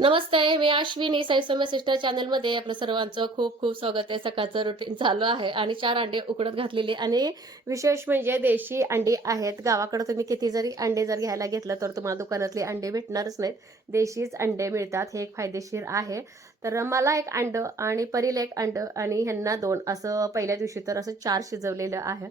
नमस्ते मी अश्विनी साई सिस्टर चॅनलमध्ये आपलं सर्वांचं खूप खूप स्वागत आहे. सकाळचं रुटीन चालू आहे आणि चार अंडे उकडत घातलेली आणि विशेष म्हणजे देशी अंडी आहेत. गावाकडे तुम्ही किती जरी अंडे जर घ्यायला घेतलं तर तुम्हाला दुकानातले अंडे भेटणारच नाहीत. देशीच अंडे मिळतात हे एक फायदेशीर आहे. तर मला एक अंड आणि परील एक अंड आणि ह्यांना दोन असं पहिल्या दिवशी तर असं चार शिजवलेलं आहे.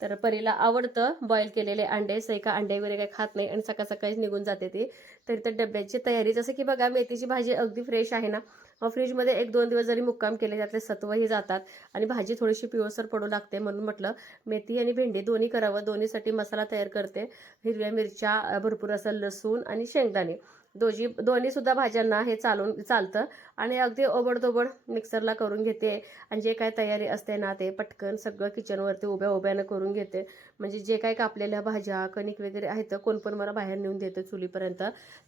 तर परीला आवडतं बॉईल केलेले अंडे सैका अंडे वगैरे काही खात नाही आणि सकाळ सकाळीच निघून जाते ती. तरी तर डब्याची तयारी जसं की बघा मेथीची भाजी अगदी फ्रेश आहे ना. फ्रीजमध्ये एक दोन दिवस जरी मुक्काम केले त्यातले सत्वही जातात आणि भाजी थोडीशी पिवळसर पडू लागते म्हणून म्हटलं मेथी आणि भेंडी दोन्ही करावं. दोन्हीसाठी मसाला तयार करते. हिरव्या मिरच्या भरपूर असं लसूण आणि शेंगदाणे. दोजी दोन्ही सुद्धा भाज्यांना हे चालून चालतं. आणि अगदी ओबडधोबड मिक्सरला करून घेते. आणि जे काय तयारी असते ना ते पटकन सगळं किचनवरती उभ्या उभ्यानं करून घेते. म्हणजे जे काय कापलेल्या भाज्या कणिक वगैरे आहेत कोण पण मला बाहेर नेऊन देतं चुलीपर्यंत.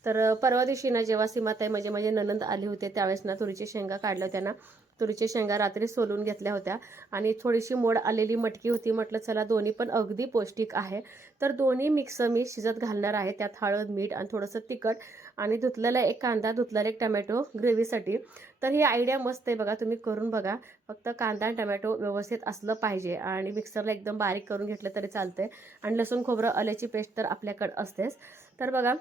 तर परवा दिवशी ना जेव्हा सीमाताई म्हणजे माझे ननंद आले होते त्यावेळेस ना तुरीच्या शेंगा काढल्या होत्या ना. तुरीच्या शेंगा रात्री सोलून घेतल्या होत्या. आणि थोडीशी मोड आलेली मटकी होती. म्हटलं चला दोन्ही पण अगदी पौष्टिक आहे. तर दोन्ही मिक्स मी शिजत घालणार आहे. त्यात हळद मीठ आणि थोडंसं तिखट आणि धुतलेला एक कांदा धुतलेला एक टमॅटो ग्रेव्हीसाठी. तर ही आयडिया मस्त आहे बघा. तुम्ही करून बघा. फक्त कांदा आणि टमॅटो व्यवस्थित असलं पाहिजे आणि मिक्सरला एकदम बारीक करून घेतलं तरी चालतंय. आणि लसूण खोबरं आल्याची पेस्ट तर आपल्याकडं असतेच. तर बघा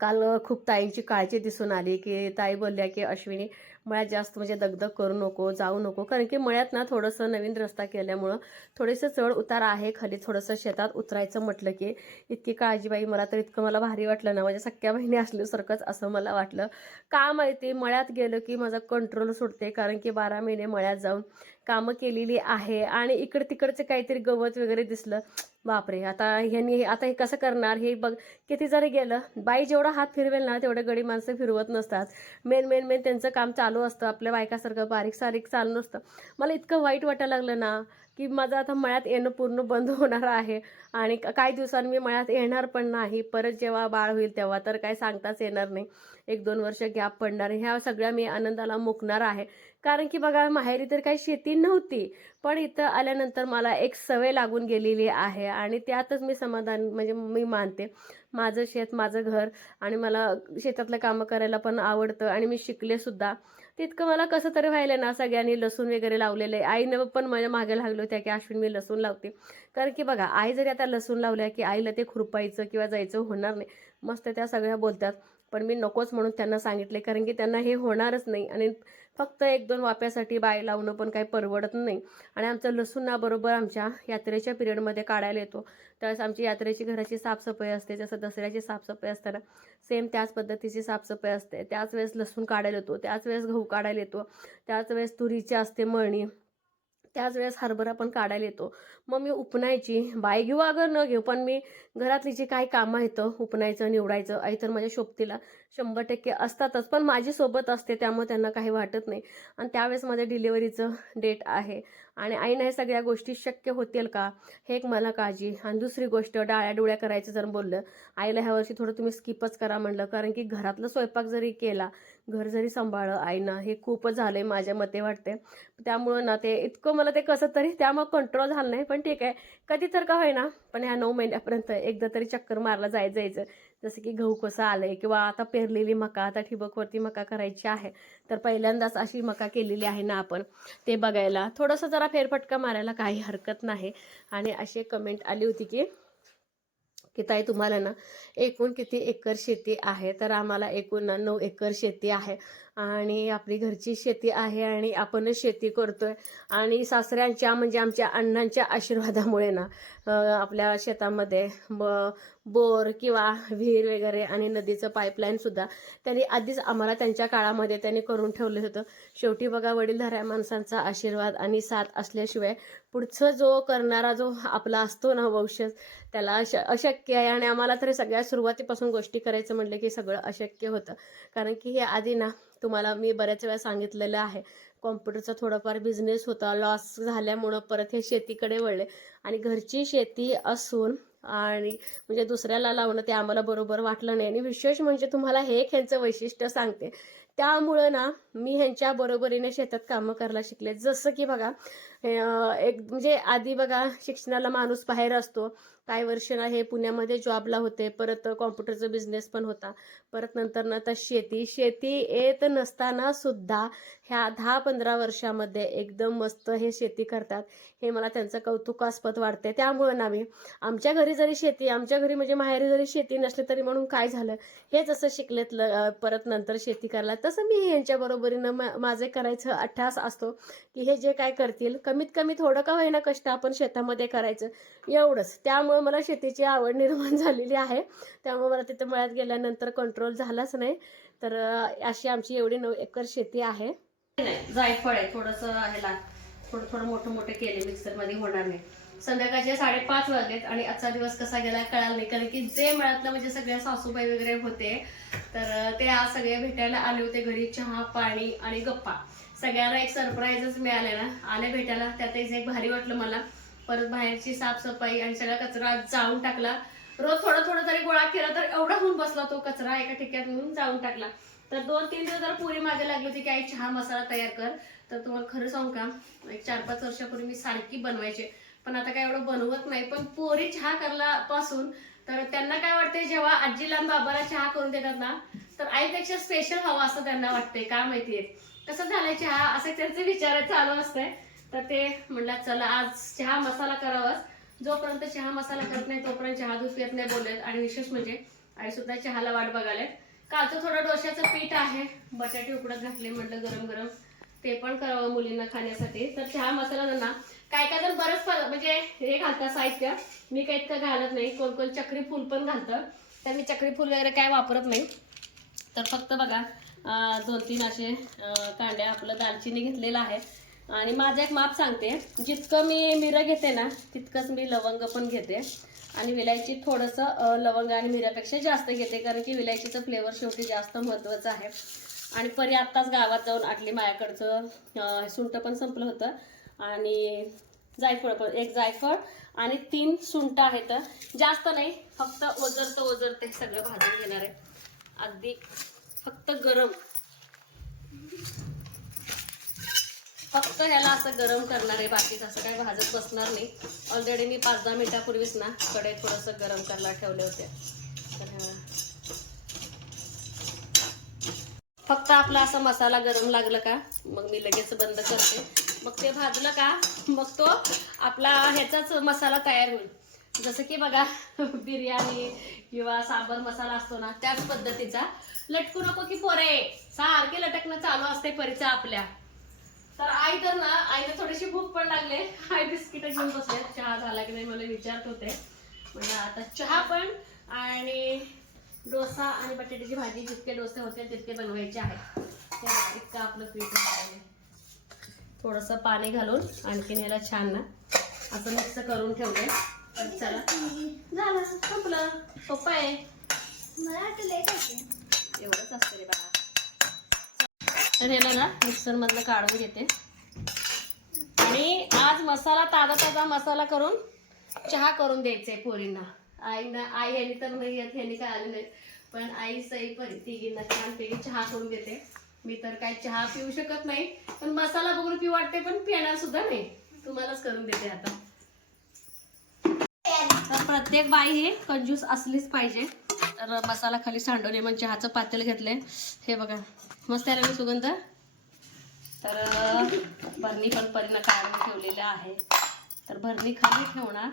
काल खूप ताईंची काळजी दिसून आली की ताई बोलल्या की अश्विनी मळ्यात जास्त म्हणजे दगदग करू नको जाऊ नको. कारण की मळ्यात ना थोडंसं नवीन रस्ता केल्यामुळं थोडंसं चढ उतार आहे खाली थोडंसं शेतात उतरायचं म्हटलं की इतकी काळजीबाई मला तर इतकं मला भारी वाटलं ना. माझ्या सख्या बहिणी असल्यासारखंच असं मला वाटलं. का माहिती मळ्यात गेलं की माझा कंट्रोल सुटते. कारण की बारा महिने मळ्यात जाऊन कामं केलेली आहे. आणि इकडे तिकडचं काहीतरी गवत वगैरे दिसलं. बापरे आता ह्यांनी आता हे कसं करणार? हे बघ किती जरी गेलं बाई जेवढा हात फिरवेल ना तेवढे गडी माणसं फिरवत नसतात. मेन मेन मेन त्यांचं काम चालू असतं आपल्या बायकासारखं बारीक सारीक चालू नसतं. मला इतकं वाईट वाटायला लागलं ना की माझं आता मळ्यात येणं पूर्ण बंद होणार आहे. आणि काही दिवसांनी मी मळ्यात येणार पण नाही. परत जेव्हा बाळ होईल तेव्हा तर काय सांगताच येणार नाही. एक दोन वर्ष गॅप पडणार ह्या सगळ्या मी आनंदाला मुकणार आहे. कारण की बघा माहेरी तर काही शेती नव्हती. पण इथं आल्यानंतर मला एक सवय लागून गेलेली आहे. आणि त्यातच मी समाधान म्हणजे मी मानते. माझं शेत माझं घर आणि मला शेतातलं कामं करायला पण आवडतं. आणि मी शिकले सुद्धा. तितकं मला कसं तरी व्हायलं ना सगळ्यांनी लसूण वगैरे लावलेलं. आहे आईनं पण माझ्या मागे लागलो होत्या की अश्विन मी लसूण लावते. कारण की बघा आई जरी आता लसूण लावल्या की आईला ते खुरपायचं किंवा जायचं होणार नाही. मस्त त्या सगळ्या बोलतात. पण मी नकोच म्हणून त्यांना सांगितले कारण की त्यांना हे होणारच नाही. आणि फक्त एक दोन वाप्यासाठी बाय लावणं पण काही परवडत नाही. आणि आमचं लसूणाबरोबर बरोबर आमच्या यात्रेच्या पिरियडमध्ये काढायला येतो. त्यावेळेस आमची यात्रेची घराची साफसफाई असते जसं दसऱ्याची साफसफाई असते ना सेम त्याच पद्धतीची साफसफाई असते. त्याच वेळेस लसूण काढायला येतो त्याच वेळेस गहू काढायला येतो त्याच वेळेस तुरीची असते मळणी त्याच वेळेस हरभरा पण काढायला येतो. मग मी उपनायची बाय घेऊ अगर न घेऊ पण मी घरातली जी काही कामं येतं उपनायचं निवडायचं आई तर माझ्या सोबतीला शंभर टक्के असतातच. पण माझी सोबत असते त्यामुळे त्यांना काही वाटत नाही. आणि त्यावेळेस माझ्या डिलिव्हरीचं डेट आहे. आणि आईनं हे सगळ्या गोष्टी शक्य होतील का हे एक मला काळजी. आणि दुसरी गोष्ट डाळ्या डोळ्या करायचं जर बोललं आईला ह्या वर्षी थोडं तुम्ही स्किपच करा म्हणलं. कारण की घरातलं स्वयंपाक जरी केला घर जरी सांभाळलं आईनं हे खूपच आहे माझ्या मते वाटते त्यामुळं ना ते इतकं मला ते कसं तरी त्यामुळं कंट्रोल झालं नाही. पण ठीक आहे. कधी तर का होईना पण ह्या नऊ महिन्यापर्यंत एकदा तरी चक्कर मारला जायचं जायचं. जसं की गहू कसं आलंय किंवा आता पेरलेली मका आता ठिबकवरती मका करायची आहे तर पहिल्यांदाच अशी मका केलेली आहे ना आपण ते बघायला. थोडंसं जरा फेरफटका मारायला काही हरकत नाही. आणि अशी कमेंट आली होती की की ताई तुम्हाला ना एकूण किती एकर शेती आहे? तर आम्हाला एकूण ना नऊ एकर शेती आहे. आणि आपली घरची शेती आहे आणि आपणच शेती करतोय. आणि सासऱ्यांच्या म्हणजे आमच्या अण्णांच्या आशीर्वादामुळे ना आपल्या शेतामध्ये ब बोर किंवा विहीर वगैरे आणि नदीचं पाईपलाईन सुद्धा त्यांनी आधीच आम्हाला त्यांच्या काळामध्ये त्यांनी करून ठेवलं होतं. शेवटी बघा वडीलधाऱ्या माणसांचा आशीर्वाद आणि साथ असल्याशिवाय पुढचं जो करणारा जो आपला असतो ना वंशज त्याला अश अशक्य आहे. आणि आम्हाला तरी सगळ्या सुरुवातीपासून गोष्टी करायचं म्हटलं की सगळं अशक्य होतं. कारण की हे आधी ना तुम्हाला मी बऱ्याच वेळा सांगितलेलं आहे. कॉम्प्युटरचा थोडाफार बिझनेस होता. लॉस झाल्यामुळं परत हे शेतीकडे वळले. आणि घरची शेती असून आणि म्हणजे दुसऱ्याला लावणं ते आम्हाला बरोबर वाटलं नाही. आणि विशेष म्हणजे तुम्हाला हे एक ह्यांचं वैशिष्ट्य सांगते. त्यामुळं ना मी ह्यांच्या बरोबरीने शेतात कामं करायला शिकले. जसं की बघा एक म्हणजे आधी बघा शिक्षणाला माणूस बाहेर असतो. काही वर्ष हे पुण्यामध्ये जॉबला होते. परत कॉम्प्युटरचा बिझनेस पण होता. परत नंतर ना आता शेती. शेती येत नसताना सुद्धा ह्या दहा पंधरा वर्षामध्ये एकदम मस्त हे शेती करतात. हे मला त्यांचं कौतुकास्पद वाटते त्यामुळं ना मी आमच्या घरी जरी शेती आमच्या घरी म्हणजे माहेरी जरी शेती नसली तरी म्हणून काय झालं? हे जसं शिकलेत परत नंतर शेती करायला. तसं मी यांच्या बरोबरीनं माझे करायचं अठ्ठास असतो की हे जे काय करतील कमी कमीत कमी थोडं का होईना कष्ट आपण शेतामध्ये करायचं. एवढंच. त्यामुळे मला शेतीची आवड निर्माण झालेली आहे. त्यामुळे मला तिथं मळ्यात गेल्यानंतर कंट्रोल झालाच नाही. तर अशी आमची एवढी नऊ एकर शेती आहे. नाही जायफळ आहे. थोडंसं ह्याला थोडं थोडं मोठं मोठं केले मिक्सरमध्ये होणार नाही. संध्याकाळचे साडेपाच वाजलेत आणि आजचा दिवस कसा गेला कळाला नाही. कारण की जे मळ्यातलं म्हणजे सगळ्या सासूबाई वगैरे होते तर ते आज सगळे भेटायला आले होते घरी. चहा पाणी आणि गप्पा. सगळ्यांना एक सरप्राईजच मिळाले ना. आले भेटायला त्यातच एक भारी वाटलं मला. परत बाहेरची साफसफाई आणि सगळा कचरा जाळून टाकला. रोज थोडं थोडं तरी गोळा केला तर एवढा होऊन बसला तो कचरा एका ठिकाणी मिळून जाऊन टाकला. तर दोन तीन दिवस जर पुरी मागे लागली होती की आई चहा मसाला तयार कर. तर तुम्हाला खरं सांगू का एक चार पाच वर्षापूर्वी मी सारखी बनवायचे. पण आता काय एवढं बनवत नाही पण पोरी चहा करला पासून तर त्यांना काय वाटते जेव्हा आजीला बाबाला चहा करून देतात ना तर आईपेक्षा स्पेशल हवा असं त्यांना वाटतंय का माहितीये? कसं झालंय चहा? असे त्यांचे विचार चालू असतंय. तर ते म्हणलं चला आज चहा मसाला करावाच जोपर्यंत चहा मसाला करत नाही तोपर्यंत चहा दूध येत नाही बोलत आणि विशेष म्हणजे आई सुद्धा चहाला वाट बघालेत कालचं थोडं डोश्याचं पीठ आहे. बटाटे उकडत घातले म्हटलं गरम गरम. ते पण करावं मुलींना खाण्यासाठी. तर चहा मसाला ना काय काय जण बरंच म्हणजे हे घालतात साहित्य. मी काही इतकं घालत नाही. कोण कोण चक्री फूल पण घालतं. तर मी चक्री फूल वगैरे काय वापरत नाही. तर फक्त बघा दोन तीन असे कांड्या आपलं दालचिनी घेतलेलं आहे. आणि माझं एक माप सांगते. जितकं मी मिरं घेते ना तितकंच मी लवंग पण घेते. आणि विलायची थोडंसं लवंग आणि मिऱ्यापेक्षा जास्त घेते कारण की विलायचीचं फ्लेवर शेवटी जास्त महत्त्वाचं आहे. आणि परी आत्ताच गावात जाऊन आटली मायाकडचं सुंट पण संपलं होतं. आणि जायफळ पण एक जायफळ आणि तीन सुंट आहेत. जास्त नाही फक्त ओझरतं ओझरते सगळं भाजून घेणार आहे. अगदी फक्त गरम. फक्त ह्याला असं गरम करणार आहे बाकीचं असं काही भाजत बसणार नाही. ऑलरेडी मी पाच दहा मिनिटापूर्वीच ना कडे थोडंसं गरम करायला ठेवले होते. फक्त आपला असा मसाला गरम लागला का मग मी लगेच बंद करते. मग ते भाजलं का मग तो आपला ह्याचाच मसाला तयार होईल. जसं की बघा बिर्याणी किंवा सांबर मसाला असतो ना त्याच पद्धतीचा. लटकू नको की पोरे. सारखे लटकणं चालू असते परीचा आपल्या. तर आई तर ना आईला थोडीशी भूक पण लागले. आई बिस्किट घेऊन बसले चहा झाला की नाही मला विचारत होते. म्हणजे आता चहा पण आणि डोसा आणि बटाट्याची भाजी जितके डोसे होते तितके बनवायचे आहेत. ते इतकं आपलं पीठ आहे थोडस पाणी घालून आणखीन याला छान ना असं मिक्स करून ठेवले तर चला. झालं संपलं. सोपं आहे. एवढंच असतं रे बाळा. तर ह्याला ना मिक्सरमधनं काढून घेते. आणि आज मसाला ताजा ताजा मसाला करून चहा करून द्यायचे पोरींना. आईना आई ह्यानी तर नाही येत ह्यानी काय आले नाही पण आई सई परी तिघींना छान पैकी चहा करून देते. मी तर काय चहा पिऊ शकत नाही पण मसाला बघून पिऊ वाटते पण पिणार सुद्धा नाही. तुम्हालाच करून देते आता. तर प्रत्येक बाई ही कंजूस असलीच पाहिजे. तर मसाला खाली सांडवले म्हणजे चहाचं पातेल घेतले हे बघा मस्त आलं ना सुगंध. तर भरणी पण परीनं काढून ठेवलेलं आहे. तर भरणी खाली ठेवणार.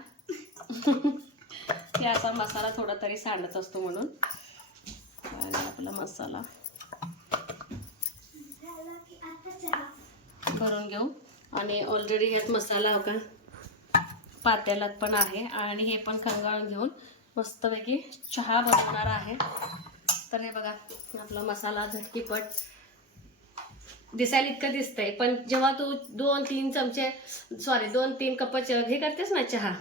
हे असा मसाला थोडा तरी सांडत असतो म्हणून. आणि आपला मसाला भरून घेऊ. आणि ऑलरेडी ह्यात मसाला हो का पातेलात पण आहे. आणि हे पण खंगाळून घेऊन मस्तपैकी चहा बनवणार आहे. तर हे बघा आपला मसाला झटकीपट दिसायला इतकं दिसतंय. पण जेव्हा तू दोन तीन चमचे सॉरी दोन तीन कप हे करतेस ना चहा?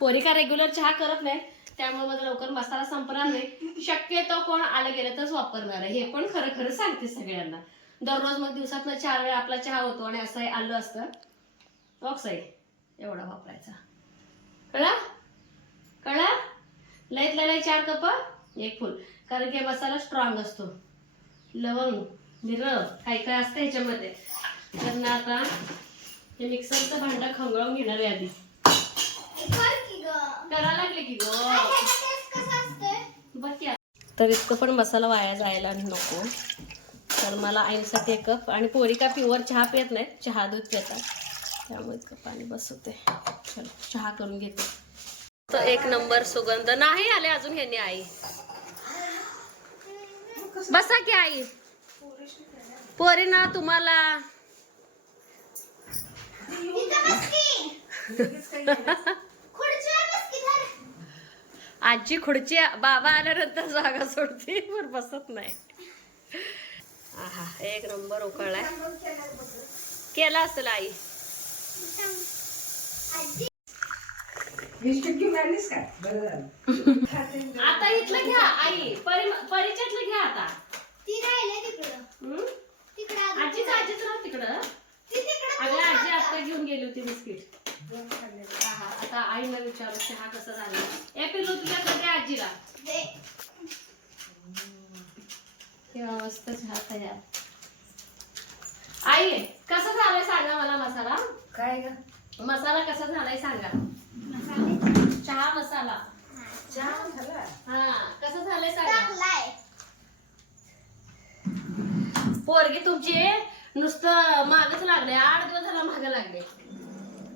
पोरी का रेग्युलर चहा करत नाही त्यामुळे माझा लवकर मसाला संपणार नाही. शक्यतो कोण आलं गेलं तरच वापरणार आहे. हे पण खरं खरं सांगते सगळ्यांना. दररोज मग दिवसात चार वेळा आपला चहा होतो आणि असं आलं असतं. ऑक्साईड एवढा वापरायचा. कळा कळा लयत लय चार कप एक फुल. कारण की मसाला स्ट्रॉंग असतो. लवंग मिरं काय काय असतं ह्याच्यामध्ये. तर ना आता हे मिक्सरचं भांडं खंगळून घेणार आहे आधी. करा लागले की गो. तर इतकं पण मसाला वाया जायला नको. तर मला आईसाठी एक कप आणि पोरी का प्युअर चहा पित नाहीत. चहा दूध पितात त्यामुळे इतकं पाणी बसवते. चल चहा करून घेते. तर एक नंबर सुगंध. नाही आले अजून ह्यांनी आई. बसा की आई. पोरी ना तुम्हाला. आजी खुर्ची बाबा आल्यानंतर जागा सोडते पण बसत नाही. आहा एक नंबर उकळलाय. केला असेल आई. बिस्किट घेऊन आलीस का? बरं झालं. आता इथलं घ्या आई. परि परिचयातलं घ्या आता. हम्म? आजीच आजीच राह तिकडं? अगं आजी आता घेऊन गेली होती बिस्किट. आहा, आता आईला विचारू चहा कसा झाला. ए पिल्लू तुझ्याकडे आजीला. तेव्हा मस्त चहा तयार. आई कसा झालाय सांगा मला मसाला? काय ग? मसाला कसा झालाय सांगा. झाला. हा कसा झालाय पोरगी तुमची नुसतं मागच लागले आठ दिवस झाला माग लागले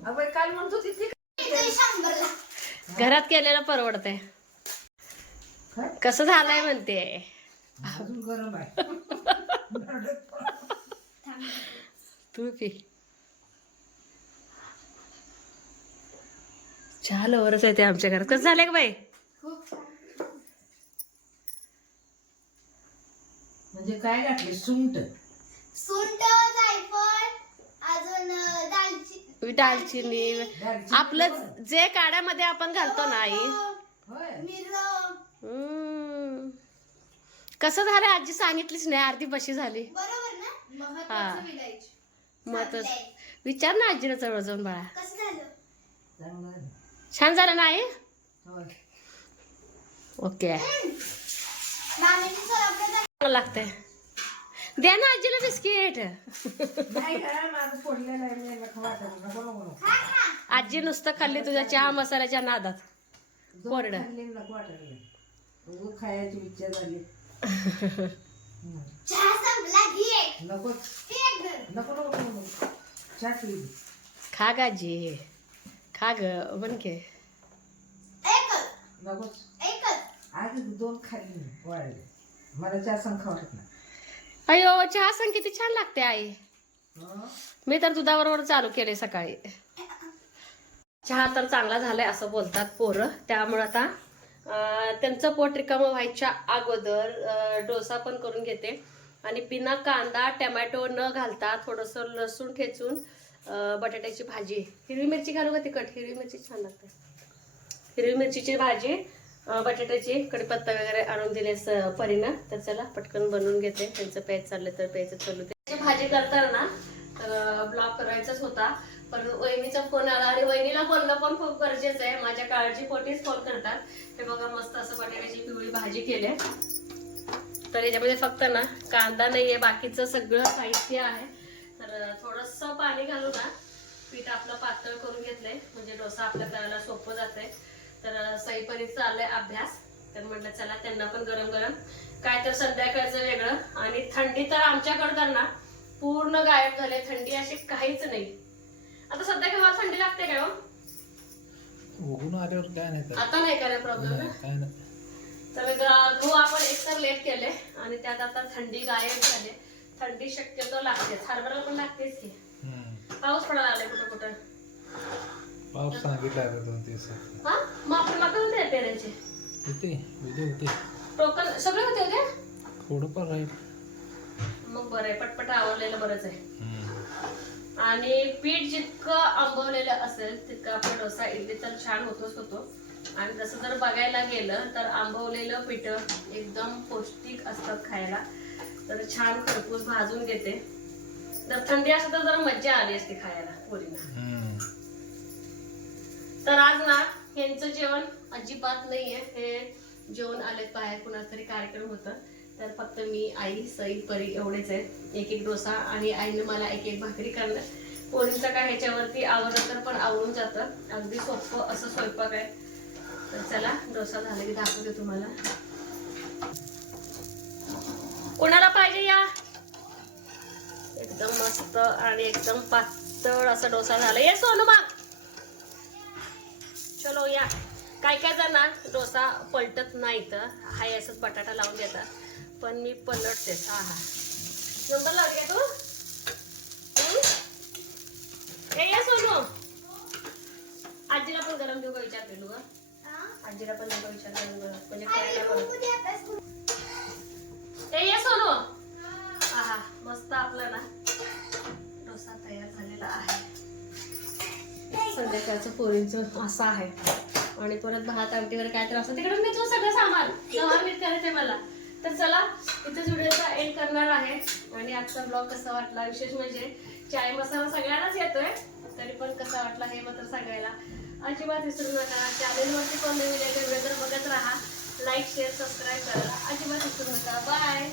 अगं काल म्हणतो तिथे घरात केलेलं परवडतंय. कसं झालंय म्हणते. अजून गरम आहे. तू पी. चहा लवरच आहे ते आमच्या घरात. कसं झालंय का बाई? म्हणजे काय घातले? सुंट. सुंठ जायफळ अजून दालचिनी. दालचिनी आपलं जे काड्यामध्ये आपण घालतो ना आई. होय. मिरं. हम्म. कसं झालं? आजी सांगितलीच नाही अर्धी बशी झाली. बरोबर ना? हा. महत्वाचं विलायची. मतच चांगलंय. विचार ना आजीला जवळ जाऊन बाळा. कसं झालं? चांगलं आहे. छान झालं ना आई? होय. ओके लागतंय द्या ना आजीला बिस्किट आजी नुसतं खाल्ली तुझ्या चहा मसाल्याच्या नादात कोरडं. खायची इच्छा झाली. चहा संपला घे एक. नको घे एक धर. नको नको नको नको चहा पिली खा ग आजी खा ग बनके आज दोन वाढले मला चहा संख वाटत नाही. अयो चहा सांग किती छान लागते आई. हं? मी तर दुधाबरोबर चालू केले सकाळी. चहा तर चांगला झालाय असं बोलतात पोरं. त्यामुळे आता अं, त्यांचं पोट रिकामं व्हायच्या अगोदर अं, डोसा पण करून घेते. आणि बिना कांदा टमॅटो न घालता थोडंसं लसूण ठेचून अं, बटाट्याची भाजी. हिरवी मिरची घालू का तिखट? हिरवी मिरची छान लागते. हिरवी मिरचीची भाजी बटाट्याची कढीपत्ता वगैरे आणून दिले परीनं तर चला पटकन बनवून घेते. त्यांचं पेज चाललं तर पेज चालू दे. त्याची भाजी करताना तर ब्लॉक करायचाच होता. पण वहिनीचा फोन आला आणि वहिनीला बोलणं पण खूप गरजेचं आहे. माझ्या काळजी पोटीच फोन करतात. हे बघा मस्त असं बटाट्याची पिवळी भाजी केली तर याच्यामध्ये फक्त ना कांदा नाहीये बाकीचं सगळं साहित्य आहे. तर थोडस पाणी घालू ना पीठ आपलं पातळ करून घेतलंय. म्हणजे डोसा आपल्या करायला सोपं जातंय. तर सईपरीच चाललंय अभ्यास. तर म्हटलं चला त्यांना पण गरम गरम. काय तर संध्याकाळचं वेगळं. आणि थंडी तर आमच्याकडं तर ना पूर्ण गायब झाले थंडी अशी काहीच नाही. आता सध्या केव्हा थंडी लागते काय हो? बघून आल्यावर काय नाही तर आता नाही काय प्रॉब्लेम ना काय नाही. तर गहू आपण एकतर लेट केले आणि त्यात आता थंडी गायब झाली. थंडी शक्यतो लागतेच. हरभरा पण लागतेच की. पाऊस पडायला लागलाय कुठं कुठं पाऊस सांगितला दोन दिवसात. आपण पेरायचे. होते होते. टोकन सगळे होते उद्या थोडंफार राहील मग बरं आहे पटपट आवडलेलं बरंच आहे. आणि पीठ जितकं आंबवलेलं असेल तितकं आपला डोसा इडली तर छान होतोच होतो. आणि जसं जर बघायला गेलं तर आंबवलेलं पीठ एकदम पौष्टिक असतात खायला. तर छान खरपूस भाजून घेते. जर थंडी असते तर जरा मज्जा आली असते खायला पोरींना. हम्म. तर आज ना यांचं जेवण अजिबात नाही आहे हे जेवण आलेत बाहेर कुणाचा तरी कार्यक्रम होता. तर फक्त मी आई सई परी एवढेच आहेत. एक एक डोसा आणि आईने मला एक एक भाकरी करणार पोळींचं काय ह्याच्यावरती आवडलं तर पण आवडून जातं. अगदी सोपं असं स्वयंपाक आहे. तर चला डोसा झाला की दाखवते तुम्हाला. कोणाला पाहिजे या? एकदम मस्त आणि एकदम पातळ असा डोसा झाला. ये सोनू मग चलो या काय काय जण डोसा पलटत नाही तर हाय असंच बटाटा लावून देतात पण मी पलटते. हा हा. नंतर लावूया तू. हं? या सोनू. आजीला पण गरम देऊ का विचारते तू आजीला पण देऊ का विचार म्हणजे खायला बरं. या सोनू. हा हा. मस्त आपला ना डोसा तयार झालेला आहे. संध्याकाळचं पोरींचं असं आहे. आणि परत भात आमटीवर काय तर असं. तिकडून मी तू सगळं सामान गव्हार करायचंय मला. तर चला इथे व्हिडिओचा एंड करणार आहे. आणि आजचा ब्लॉग कसा वाटला? विशेष म्हणजे चाय मसाला सगळ्यांनाच येतोय. तरी पण कसा वाटला हे मात्र सांगायला अजिबात विसरू नका. चॅनेलवरती पण नवीन व्हिडिओ तर बघत राहा लाईक शेअर सबस्क्राईब करा अजिबात विसरू नका. बाय